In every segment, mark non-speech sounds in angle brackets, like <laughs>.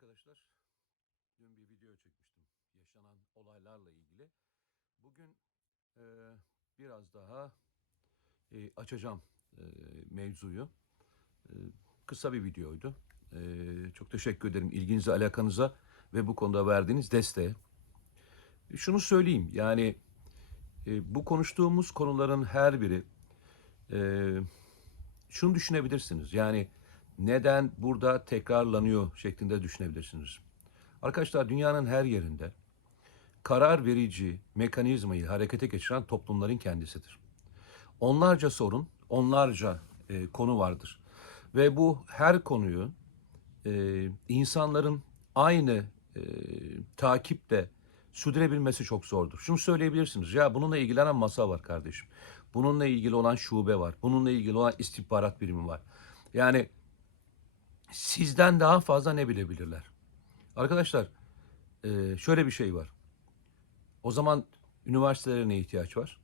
arkadaşlar. Dün bir video çekmiştim. Yaşanan olaylarla ilgili. Bugün e, biraz daha e, açacağım e, mevzuyu. E, kısa bir videoydu. E, çok teşekkür ederim ilginize, alakanıza ve bu konuda verdiğiniz desteğe. Şunu söyleyeyim yani e, bu konuştuğumuz konuların her biri e, şunu düşünebilirsiniz. Yani neden burada tekrarlanıyor şeklinde düşünebilirsiniz. Arkadaşlar dünyanın her yerinde karar verici mekanizmayı harekete geçiren toplumların kendisidir. Onlarca sorun, onlarca e, konu vardır. Ve bu her konuyu e, insanların aynı e, takiple sürdürebilmesi çok zordur. Şunu söyleyebilirsiniz. Ya bununla ilgilenen masa var kardeşim. Bununla ilgili olan şube var. Bununla ilgili olan istihbarat birimi var. Yani sizden daha fazla ne bilebilirler? Arkadaşlar e, şöyle bir şey var. O zaman üniversitelere ne ihtiyaç var?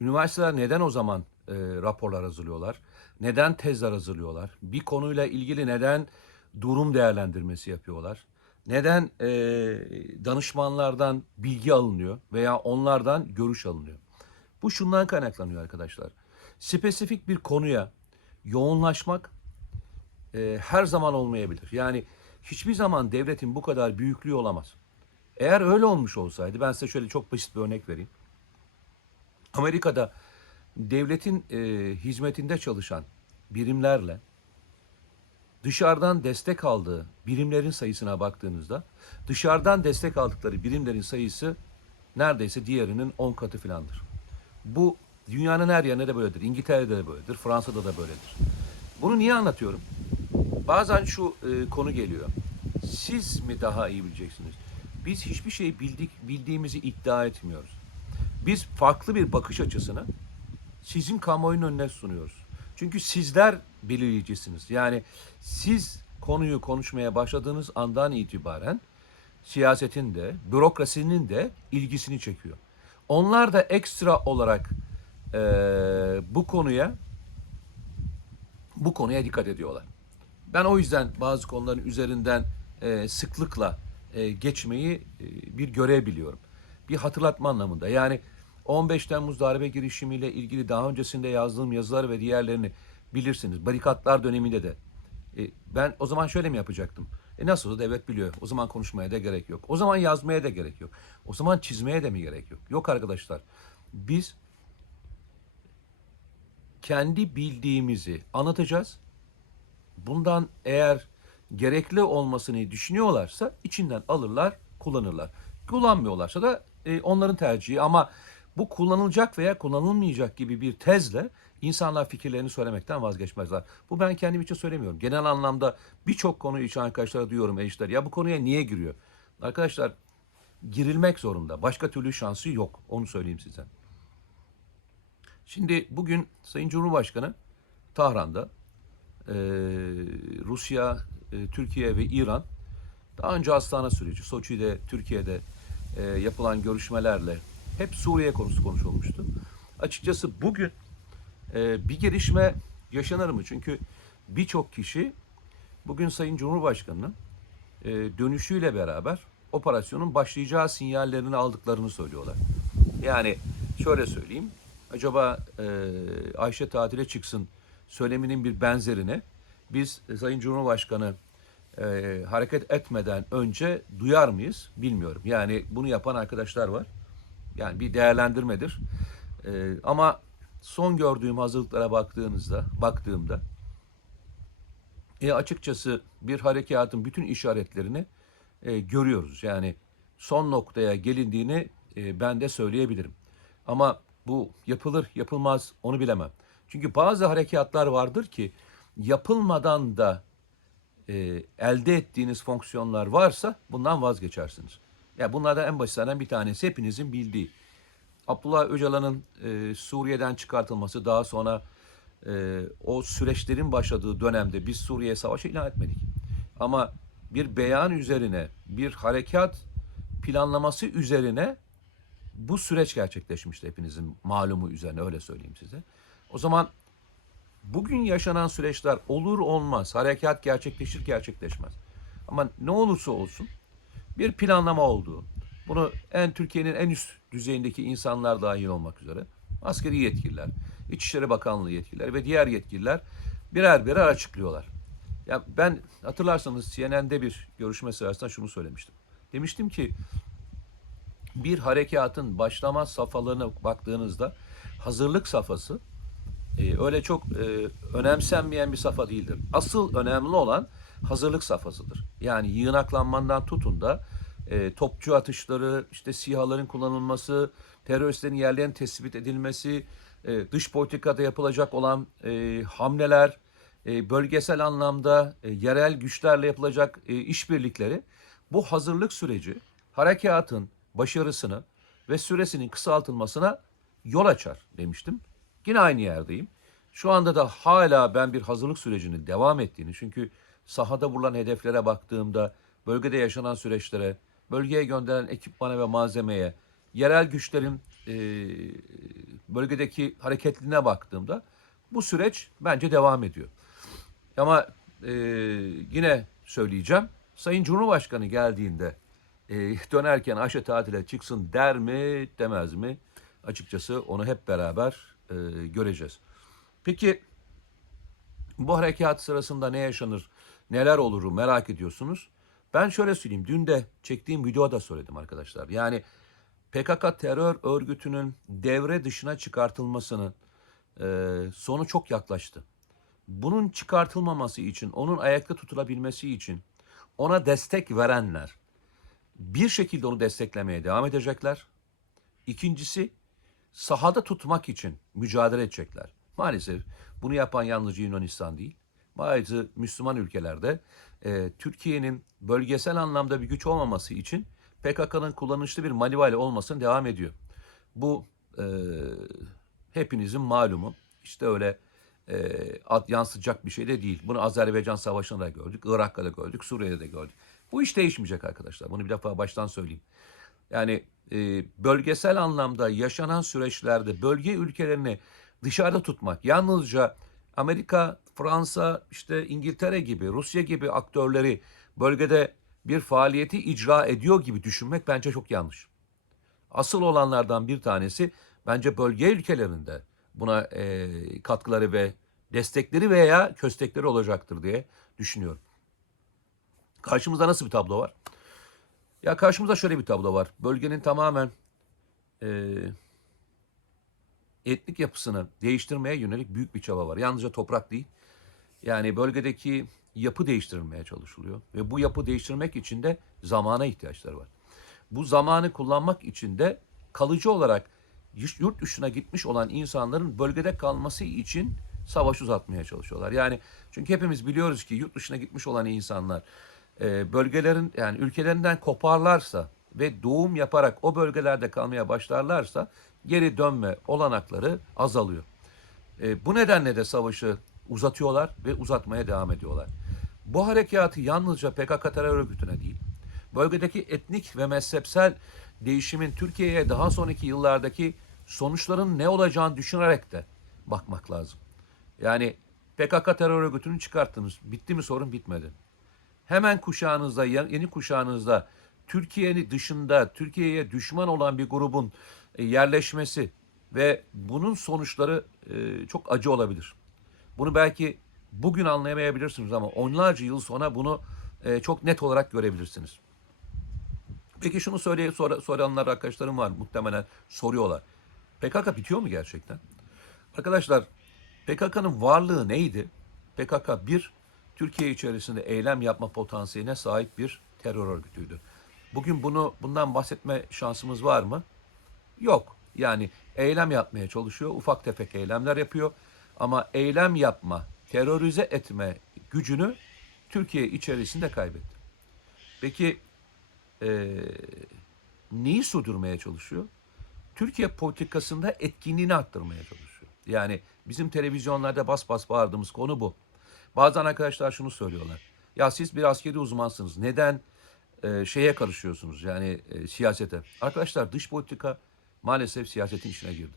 Üniversiteler neden o zaman e, raporlar hazırlıyorlar? Neden tezler hazırlıyorlar? Bir konuyla ilgili neden durum değerlendirmesi yapıyorlar? Neden e, danışmanlardan bilgi alınıyor veya onlardan görüş alınıyor? Bu şundan kaynaklanıyor arkadaşlar. Spesifik bir konuya yoğunlaşmak e, her zaman olmayabilir. Yani hiçbir zaman devletin bu kadar büyüklüğü olamaz. Eğer öyle olmuş olsaydı ben size şöyle çok basit bir örnek vereyim. Amerika'da devletin e, hizmetinde çalışan birimlerle dışarıdan destek aldığı birimlerin sayısına baktığınızda dışarıdan destek aldıkları birimlerin sayısı neredeyse diğerinin 10 katı filandır. Bu dünyanın her yerinde de böyledir. İngiltere'de de böyledir, Fransa'da da böyledir. Bunu niye anlatıyorum? Bazen şu e, konu geliyor. Siz mi daha iyi bileceksiniz? Biz hiçbir şeyi bildik, bildiğimizi iddia etmiyoruz. Biz farklı bir bakış açısını sizin kamuoyunun önüne sunuyoruz. Çünkü sizler belirleyicisiniz. Yani siz konuyu konuşmaya başladığınız andan itibaren siyasetin de, bürokrasinin de ilgisini çekiyor. Onlar da ekstra olarak eee, bu konuya bu konuya dikkat ediyorlar. Ben o yüzden bazı konuların üzerinden e, sıklıkla e, geçmeyi e, bir görev biliyorum. Bir hatırlatma anlamında. Yani 15 Temmuz darbe girişimiyle ilgili daha öncesinde yazdığım yazılar ve diğerlerini bilirsiniz. Barikatlar döneminde de. E, ben o zaman şöyle mi yapacaktım? E nasıl olsa devlet biliyor. O zaman konuşmaya da gerek yok. O zaman yazmaya da gerek yok. O zaman çizmeye de mi gerek yok? Yok arkadaşlar. Biz kendi bildiğimizi anlatacağız. Bundan eğer gerekli olmasını düşünüyorlarsa içinden alırlar, kullanırlar. Kullanmıyorlarsa da e, onların tercihi ama bu kullanılacak veya kullanılmayacak gibi bir tezle insanlar fikirlerini söylemekten vazgeçmezler. Bu ben kendim için söylemiyorum. Genel anlamda birçok konu için arkadaşlara diyorum eşler ya bu konuya niye giriyor? Arkadaşlar girilmek zorunda. Başka türlü şansı yok. Onu söyleyeyim size. Şimdi bugün Sayın Cumhurbaşkanı Tahran'da e, Rusya, e, Türkiye ve İran daha önce Astana süreci, Soçi'de, Türkiye'de e, yapılan görüşmelerle hep Suriye konusu konuşulmuştu. Açıkçası bugün e, bir gelişme yaşanır mı? Çünkü birçok kişi bugün Sayın Cumhurbaşkanı'nın e, dönüşüyle beraber operasyonun başlayacağı sinyallerini aldıklarını söylüyorlar. Yani şöyle söyleyeyim. Acaba e, Ayşe tatile çıksın söyleminin bir benzerine biz e, Sayın Cumhurbaşkanı e, hareket etmeden önce duyar mıyız bilmiyorum. Yani bunu yapan arkadaşlar var. Yani bir değerlendirmedir. E, ama son gördüğüm hazırlıklara baktığınızda, baktığımda e, açıkçası bir harekatın bütün işaretlerini e, görüyoruz. Yani son noktaya gelindiğini e, ben de söyleyebilirim. Ama bu yapılır yapılmaz onu bilemem. Çünkü bazı harekatlar vardır ki yapılmadan da e, elde ettiğiniz fonksiyonlar varsa bundan vazgeçersiniz. Ya bunlardan en basitinden bir tanesi hepinizin bildiği. Abdullah Öcalan'ın e, Suriye'den çıkartılması daha sonra e, o süreçlerin başladığı dönemde biz Suriye savaşı ilan etmedik. Ama bir beyan üzerine, bir harekat planlaması üzerine bu süreç gerçekleşmişti hepinizin malumu üzerine öyle söyleyeyim size. O zaman bugün yaşanan süreçler olur olmaz, harekat gerçekleşir gerçekleşmez. Ama ne olursa olsun bir planlama olduğu, bunu en Türkiye'nin en üst düzeyindeki insanlar dahil olmak üzere askeri yetkililer, İçişleri Bakanlığı yetkililer ve diğer yetkililer birer birer açıklıyorlar. Ya ben hatırlarsanız CNN'de bir görüşme sırasında şunu söylemiştim. Demiştim ki bir harekatın başlama safhalarına baktığınızda hazırlık safhası e, öyle çok e, önemsenmeyen bir safha değildir. Asıl önemli olan hazırlık safhasıdır. Yani yığınaklanmandan tutun da e, topçu atışları, işte SİHA'ların kullanılması, teröristlerin yerlerin tespit edilmesi, e, dış politikada yapılacak olan e, hamleler, e, bölgesel anlamda e, yerel güçlerle yapılacak e, işbirlikleri bu hazırlık süreci harekatın başarısını ve süresinin kısaltılmasına yol açar demiştim. Yine aynı yerdeyim. Şu anda da hala ben bir hazırlık sürecinin devam ettiğini çünkü sahada vurulan hedeflere baktığımda bölgede yaşanan süreçlere, bölgeye gönderilen ekipmana ve malzemeye, yerel güçlerin e, bölgedeki hareketliliğine baktığımda bu süreç bence devam ediyor. Ama e, yine söyleyeceğim. Sayın Cumhurbaşkanı geldiğinde e, <laughs> dönerken Ayşe tatile çıksın der mi demez mi? Açıkçası onu hep beraber e, göreceğiz. Peki bu harekat sırasında ne yaşanır, neler olur merak ediyorsunuz. Ben şöyle söyleyeyim. Dün de çektiğim videoda söyledim arkadaşlar. Yani PKK terör örgütünün devre dışına çıkartılmasının e, sonu çok yaklaştı. Bunun çıkartılmaması için, onun ayakta tutulabilmesi için ona destek verenler bir şekilde onu desteklemeye devam edecekler. İkincisi sahada tutmak için mücadele edecekler. Maalesef bunu yapan yalnızca Yunanistan değil. Bazı Müslüman ülkelerde e, Türkiye'nin bölgesel anlamda bir güç olmaması için PKK'nın kullanışlı bir manivayla olmasına devam ediyor. Bu e, hepinizin malumu. İşte öyle e, ad yansıtacak bir şey de değil. Bunu Azerbaycan Savaşı'nda da gördük, Irak'ta da gördük, Suriye'de de gördük. Bu iş değişmeyecek arkadaşlar. Bunu bir defa baştan söyleyeyim. Yani e, bölgesel anlamda yaşanan süreçlerde bölge ülkelerini dışarıda tutmak, yalnızca Amerika, Fransa, işte İngiltere gibi, Rusya gibi aktörleri bölgede bir faaliyeti icra ediyor gibi düşünmek bence çok yanlış. Asıl olanlardan bir tanesi bence bölge ülkelerinde buna e, katkıları ve destekleri veya köstekleri olacaktır diye düşünüyorum. Karşımızda nasıl bir tablo var? Ya karşımızda şöyle bir tablo var. Bölgenin tamamen e, etnik yapısını değiştirmeye yönelik büyük bir çaba var. Yalnızca toprak değil. Yani bölgedeki yapı değiştirilmeye çalışılıyor. Ve bu yapı değiştirmek için de zamana ihtiyaçları var. Bu zamanı kullanmak için de kalıcı olarak yurt dışına gitmiş olan insanların bölgede kalması için savaş uzatmaya çalışıyorlar. Yani çünkü hepimiz biliyoruz ki yurt dışına gitmiş olan insanlar e, bölgelerin yani ülkelerinden koparlarsa ve doğum yaparak o bölgelerde kalmaya başlarlarsa geri dönme olanakları azalıyor. E, bu nedenle de savaşı uzatıyorlar ve uzatmaya devam ediyorlar. Bu harekatı yalnızca PKK terör örgütüne değil, bölgedeki etnik ve mezhepsel değişimin Türkiye'ye daha sonraki yıllardaki sonuçların ne olacağını düşünerek de bakmak lazım. Yani PKK terör örgütünü çıkarttınız. Bitti mi sorun bitmedi. Hemen kuşağınızda, yeni kuşağınızda Türkiye'nin dışında Türkiye'ye düşman olan bir grubun e, yerleşmesi ve bunun sonuçları e, çok acı olabilir. Bunu belki bugün anlayamayabilirsiniz ama onlarca yıl sonra bunu e, çok net olarak görebilirsiniz. Peki şunu söyle sor, soranlar arkadaşlarım var muhtemelen soruyorlar. PKK bitiyor mu gerçekten? Arkadaşlar PKK'nın varlığı neydi? PKK bir Türkiye içerisinde eylem yapma potansiyeline sahip bir terör örgütüydü. Bugün bunu bundan bahsetme şansımız var mı? Yok. Yani eylem yapmaya çalışıyor, ufak tefek eylemler yapıyor ama eylem yapma, terörize etme gücünü Türkiye içerisinde kaybetti. Peki e, neyi sürdürmeye çalışıyor? Türkiye politikasında etkinliğini arttırmaya çalışıyor. Yani bizim televizyonlarda bas bas bağırdığımız konu bu. Bazen arkadaşlar şunu söylüyorlar. Ya siz bir askeri uzmansınız. Neden e, şeye karışıyorsunuz yani e, siyasete? Arkadaşlar dış politika maalesef siyasetin içine girdi.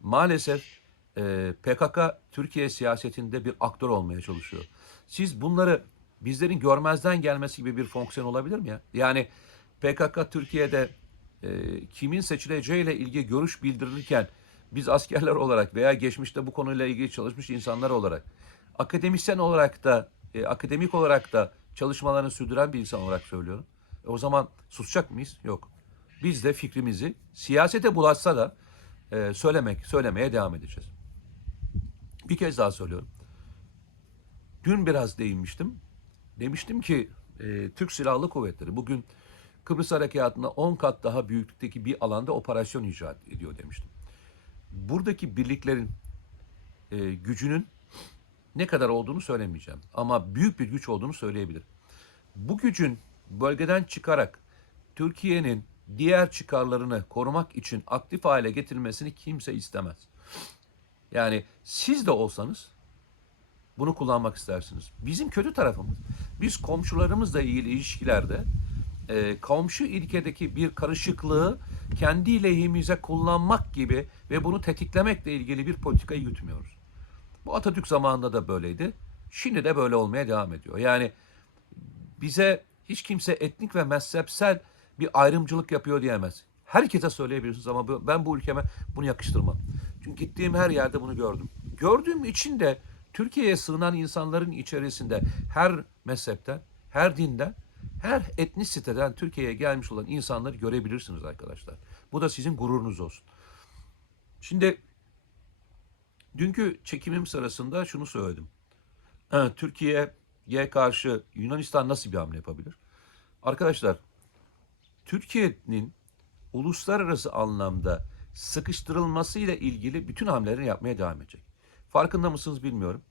Maalesef e, PKK Türkiye siyasetinde bir aktör olmaya çalışıyor. Siz bunları bizlerin görmezden gelmesi gibi bir fonksiyon olabilir mi ya? Yani PKK Türkiye'de e, kimin seçileceğiyle ilgili görüş bildirilirken biz askerler olarak veya geçmişte bu konuyla ilgili çalışmış insanlar olarak akademisyen olarak da e, akademik olarak da çalışmalarını sürdüren bir insan olarak söylüyorum. E, o zaman susacak mıyız? Yok. Biz de fikrimizi siyasete bulaşsa da e, söylemek söylemeye devam edeceğiz. Bir kez daha söylüyorum. Dün biraz değinmiştim. Demiştim ki e, Türk Silahlı Kuvvetleri bugün Kıbrıs Harekatı'nda 10 kat daha büyüklükteki bir alanda operasyon icra ediyor demiştim. Buradaki birliklerin e, gücünün ne kadar olduğunu söylemeyeceğim. Ama büyük bir güç olduğunu söyleyebilirim. Bu gücün bölgeden çıkarak Türkiye'nin diğer çıkarlarını korumak için aktif hale getirilmesini kimse istemez. Yani siz de olsanız bunu kullanmak istersiniz. Bizim kötü tarafımız, biz komşularımızla ilgili ilişkilerde e, komşu ilkedeki bir karışıklığı kendi lehimize kullanmak gibi ve bunu tetiklemekle ilgili bir politika yürütmüyoruz. Bu Atatürk zamanında da böyleydi. Şimdi de böyle olmaya devam ediyor. Yani bize hiç kimse etnik ve mezhepsel bir ayrımcılık yapıyor diyemez. Herkese söyleyebilirsiniz ama ben bu ülkeme bunu yakıştırmam. Çünkü gittiğim her yerde bunu gördüm. Gördüğüm için de Türkiye'ye sığınan insanların içerisinde her mezhepten, her dinden, her etnisiteden Türkiye'ye gelmiş olan insanları görebilirsiniz arkadaşlar. Bu da sizin gururunuz olsun. Şimdi dünkü çekimim sırasında şunu söyledim. Ha, Türkiye'ye karşı Yunanistan nasıl bir hamle yapabilir? Arkadaşlar, Türkiye'nin uluslararası anlamda sıkıştırılmasıyla ilgili bütün hamlelerini yapmaya devam edecek. Farkında mısınız bilmiyorum.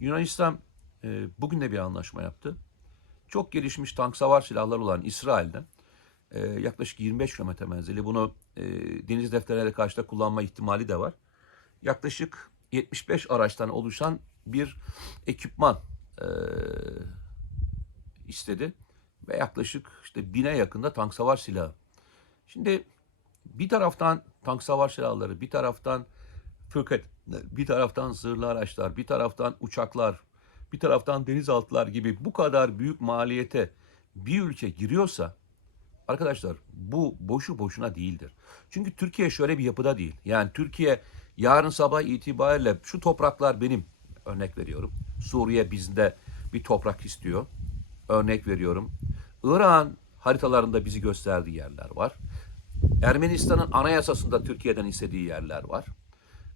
Yunanistan e, bugün de bir anlaşma yaptı. Çok gelişmiş tank savar silahları olan İsrail'den e, yaklaşık 25 kilometre menzili bunu e, deniz defterleriyle karşıda kullanma ihtimali de var. Yaklaşık 75 araçtan oluşan bir ekipman e, istedi ve yaklaşık işte bine yakında tank savar silahı. Şimdi bir taraftan tank savar silahları, bir taraftan fırkat, bir taraftan zırhlı araçlar, bir taraftan uçaklar, bir taraftan denizaltılar gibi bu kadar büyük maliyete bir ülke giriyorsa arkadaşlar bu boşu boşuna değildir. Çünkü Türkiye şöyle bir yapıda değil. Yani Türkiye yarın sabah itibariyle şu topraklar benim örnek veriyorum. Suriye bizde bir toprak istiyor. Örnek veriyorum. İran haritalarında bizi gösterdiği yerler var. Ermenistan'ın anayasasında Türkiye'den istediği yerler var.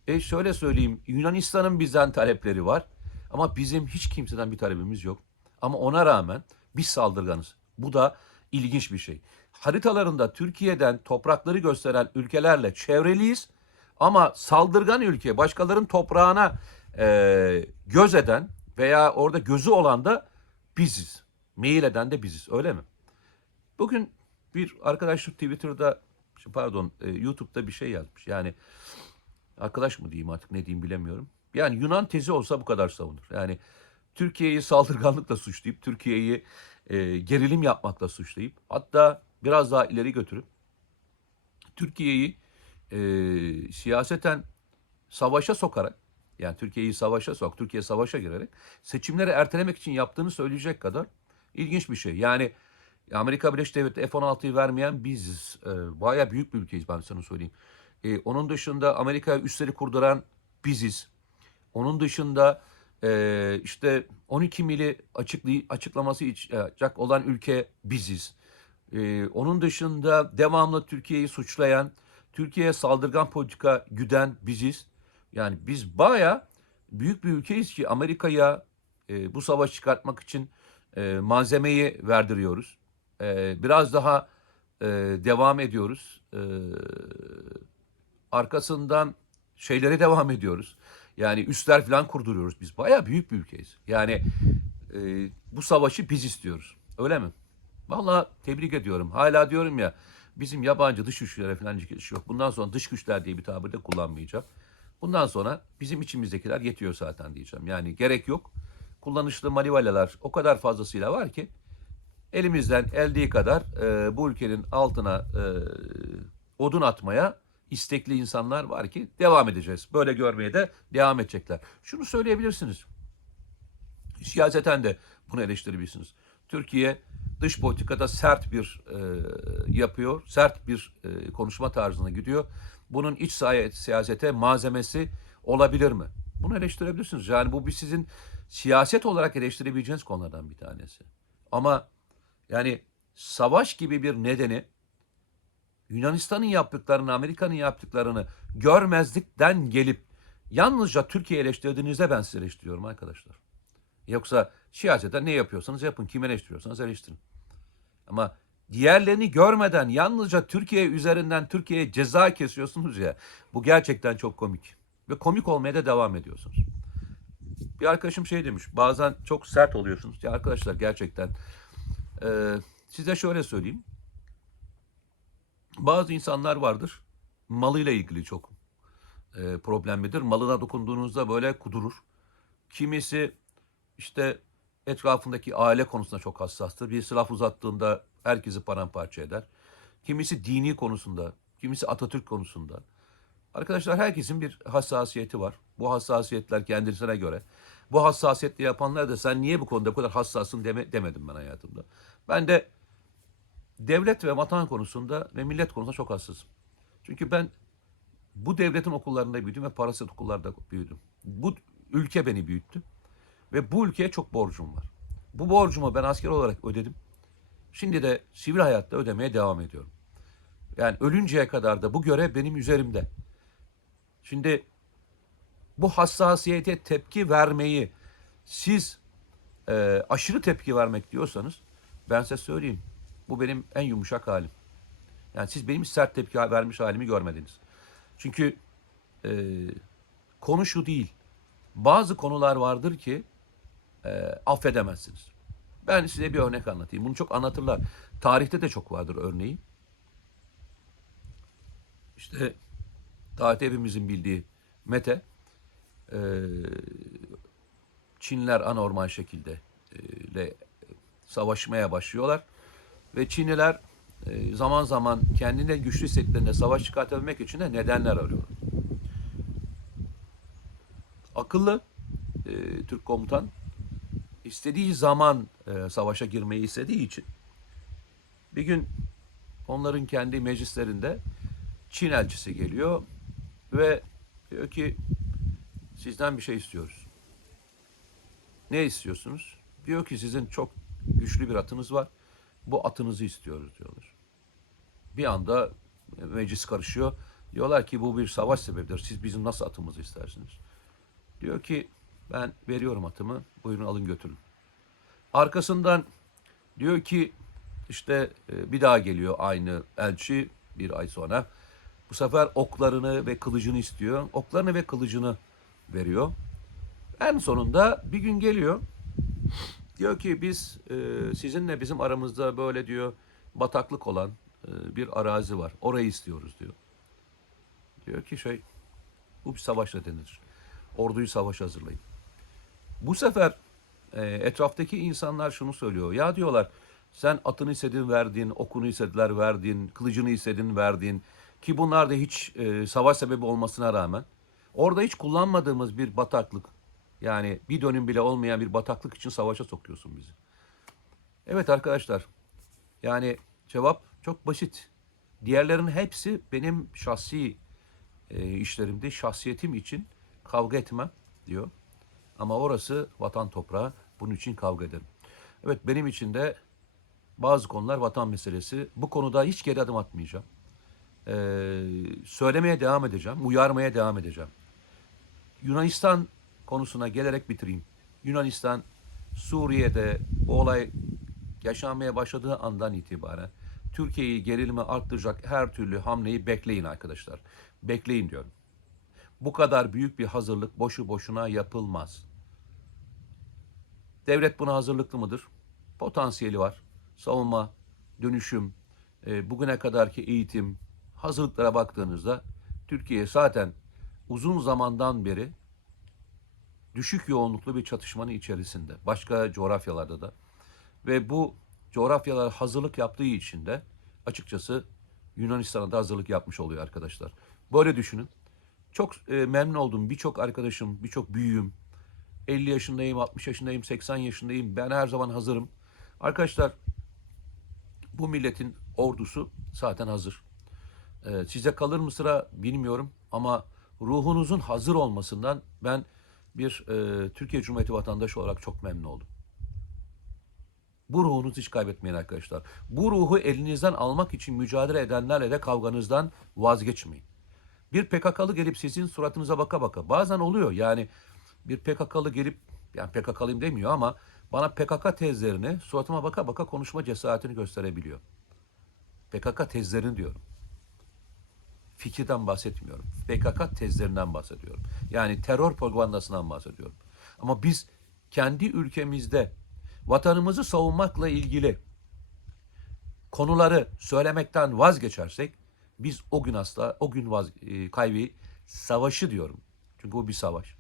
E şöyle söyleyeyim, Yunanistan'ın bizden talepleri var. Ama bizim hiç kimseden bir talebimiz yok. Ama ona rağmen biz saldırganız. Bu da ilginç bir şey. Haritalarında Türkiye'den toprakları gösteren ülkelerle çevreliyiz. Ama saldırgan ülke, başkalarının toprağına e, göz eden veya orada gözü olan da biziz. Mail eden de biziz, öyle mi? Bugün bir arkadaş şu Twitter'da, pardon e, YouTube'da bir şey yazmış. Yani arkadaş mı diyeyim artık ne diyeyim bilemiyorum. Yani Yunan tezi olsa bu kadar savunur. Yani Türkiye'yi saldırganlıkla suçlayıp, Türkiye'yi e, gerilim yapmakla suçlayıp, hatta biraz daha ileri götürüp, Türkiye'yi e, siyaseten savaşa sokarak, yani Türkiye'yi savaşa sok, Türkiye savaşa girerek seçimleri ertelemek için yaptığını söyleyecek kadar ilginç bir şey. Yani Amerika Birleşik Devletleri F-16'yı vermeyen biziz. E, bayağı büyük bir ülkeyiz ben sana söyleyeyim. E, onun dışında Amerika üsleri kurduran biziz. Onun dışında e, işte 12 mili açıklay açıklaması yapacak olan ülke biziz. E, onun dışında devamlı Türkiye'yi suçlayan, Türkiye'ye saldırgan politika güden biziz. Yani biz baya büyük bir ülkeyiz ki Amerika'ya e, bu savaş çıkartmak için e, malzemeyi verdiriyoruz. E, biraz daha e, devam ediyoruz. E, arkasından şeylere devam ediyoruz. Yani üstler falan kurduruyoruz. Biz bayağı büyük bir ülkeyiz. Yani e, bu savaşı biz istiyoruz. Öyle mi? Vallahi tebrik ediyorum. Hala diyorum ya bizim yabancı dış güçlere falan ilgisi yok. Bundan sonra dış güçler diye bir tabir de kullanmayacağım. Bundan sonra bizim içimizdekiler yetiyor zaten diyeceğim. Yani gerek yok. Kullanışlı malivaleler o kadar fazlasıyla var ki elimizden eldiği kadar e, bu ülkenin altına e, odun atmaya istekli insanlar var ki devam edeceğiz. Böyle görmeye de devam edecekler. Şunu söyleyebilirsiniz. Siyaseten de Bunu eleştirebilirsiniz. Türkiye dış politikada sert bir e, yapıyor, sert bir e, konuşma tarzına gidiyor. Bunun iç siya- siyasete malzemesi olabilir mi? Bunu eleştirebilirsiniz. Yani bu bir sizin siyaset olarak eleştirebileceğiniz konulardan bir tanesi. Ama yani savaş gibi bir nedeni Yunanistan'ın yaptıklarını, Amerika'nın yaptıklarını görmezlikten gelip yalnızca Türkiye eleştirdiğinizde ben sizi eleştiriyorum arkadaşlar. Yoksa siyasete ne yapıyorsanız yapın, kimi eleştiriyorsanız eleştirin. Ama diğerlerini görmeden yalnızca Türkiye üzerinden Türkiye'ye ceza kesiyorsunuz ya. Bu gerçekten çok komik. Ve komik olmaya da devam ediyorsunuz. Bir arkadaşım şey demiş, bazen çok sert oluyorsunuz. Ya arkadaşlar gerçekten e, size şöyle söyleyeyim. Bazı insanlar vardır, malıyla ilgili çok e, problemlidir. Malına dokunduğunuzda böyle kudurur. Kimisi işte etrafındaki aile konusunda çok hassastır. Bir silah uzattığında herkesi paramparça eder. Kimisi dini konusunda, kimisi Atatürk konusunda. Arkadaşlar herkesin bir hassasiyeti var. Bu hassasiyetler kendisine göre. Bu hassasiyetle yapanlar da sen niye bu konuda bu kadar hassassın deme, demedim ben hayatımda. Ben de devlet ve vatan konusunda ve millet konusunda çok hassasım. Çünkü ben bu devletin okullarında büyüdüm ve parasit okullarda büyüdüm. Bu ülke beni büyüttü. Ve bu ülkeye çok borcum var. Bu borcumu ben asker olarak ödedim. Şimdi de sivil hayatta ödemeye devam ediyorum. Yani ölünceye kadar da bu görev benim üzerimde. Şimdi bu hassasiyete tepki vermeyi siz e, aşırı tepki vermek diyorsanız ben size söyleyeyim. Bu benim en yumuşak halim. Yani siz benim sert tepki vermiş halimi görmediniz. Çünkü e, konu şu değil. Bazı konular vardır ki e, affedemezsiniz. Ben size bir örnek anlatayım. Bunu çok anlatırlar. Tarihte de çok vardır örneği. İşte tarihte hepimizin bildiği Mete e, Çinliler anormal şekilde e, ile savaşmaya başlıyorlar ve Çinliler e, zaman zaman kendine güçlü hissettiklerinde savaş çıkartabilmek için de nedenler arıyorlar. Akıllı e, Türk komutan istediği zaman e, savaşa girmeyi istediği için bir gün onların kendi meclislerinde Çin elçisi geliyor ve diyor ki sizden bir şey istiyoruz. Ne istiyorsunuz? Diyor ki sizin çok güçlü bir atınız var. Bu atınızı istiyoruz diyorlar. Bir anda meclis karışıyor. Diyorlar ki bu bir savaş sebebidir. Siz bizim nasıl atımızı istersiniz? Diyor ki ben veriyorum atımı. Buyurun alın götürün. Arkasından diyor ki işte e, bir daha geliyor aynı elçi bir ay sonra. Bu sefer oklarını ve kılıcını istiyor. Oklarını ve kılıcını veriyor. En sonunda bir gün geliyor. Diyor ki biz e, sizinle bizim aramızda böyle diyor bataklık olan e, bir arazi var. Orayı istiyoruz diyor. Diyor ki şey bu bir savaş nedenidir. Orduyu savaş hazırlayın. Bu sefer e, etraftaki insanlar şunu söylüyor. Ya diyorlar sen atını istedin verdin, okunu istediler verdin, kılıcını istedin verdin. Ki bunlar da hiç e, savaş sebebi olmasına rağmen orada hiç kullanmadığımız bir bataklık yani bir dönüm bile olmayan bir bataklık için savaşa sokuyorsun bizi. Evet arkadaşlar yani cevap çok basit. Diğerlerinin hepsi benim şahsi e, işlerimde şahsiyetim için kavga etmem diyor. Ama orası vatan toprağı. Bunun için kavga ederim. Evet benim için de bazı konular vatan meselesi. Bu konuda hiç geri adım atmayacağım. Ee, söylemeye devam edeceğim. Uyarmaya devam edeceğim. Yunanistan konusuna gelerek bitireyim. Yunanistan Suriye'de bu olay yaşanmaya başladığı andan itibaren Türkiye'yi gerilimi arttıracak her türlü hamleyi bekleyin arkadaşlar. Bekleyin diyorum. Bu kadar büyük bir hazırlık boşu boşuna yapılmaz. Devlet buna hazırlıklı mıdır? Potansiyeli var. Savunma, dönüşüm, e, bugüne kadarki eğitim, hazırlıklara baktığınızda Türkiye zaten uzun zamandan beri düşük yoğunluklu bir çatışmanın içerisinde. Başka coğrafyalarda da. Ve bu coğrafyalar hazırlık yaptığı için de açıkçası Yunanistan'a da hazırlık yapmış oluyor arkadaşlar. Böyle düşünün. Çok e, memnun oldum. Birçok arkadaşım, birçok büyüğüm 50 yaşındayım, 60 yaşındayım, 80 yaşındayım. Ben her zaman hazırım. Arkadaşlar bu milletin ordusu zaten hazır. Ee, size kalır mı sıra bilmiyorum ama ruhunuzun hazır olmasından ben bir e, Türkiye Cumhuriyeti vatandaşı olarak çok memnun oldum. Bu ruhunuzu hiç kaybetmeyin arkadaşlar. Bu ruhu elinizden almak için mücadele edenlerle de kavganızdan vazgeçmeyin. Bir PKK'lı gelip sizin suratınıza baka baka bazen oluyor yani bir PKK'lı gelip yani PKK'lıyım demiyor ama bana PKK tezlerini suratıma baka baka konuşma cesaretini gösterebiliyor. PKK tezlerini diyorum. Fikirden bahsetmiyorum. PKK tezlerinden bahsediyorum. Yani terör propagandasından bahsediyorum. Ama biz kendi ülkemizde vatanımızı savunmakla ilgili konuları söylemekten vazgeçersek biz o gün asla o gün vaz, e, kaybı savaşı diyorum. Çünkü bu bir savaş.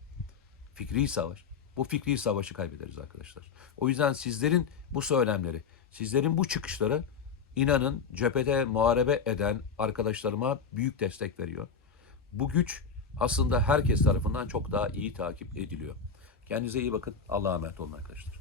Fikri savaş. Bu fikri savaşı kaybederiz arkadaşlar. O yüzden sizlerin bu söylemleri, sizlerin bu çıkışları inanın cephede muharebe eden arkadaşlarıma büyük destek veriyor. Bu güç aslında herkes tarafından çok daha iyi takip ediliyor. Kendinize iyi bakın. Allah'a emanet olun arkadaşlar.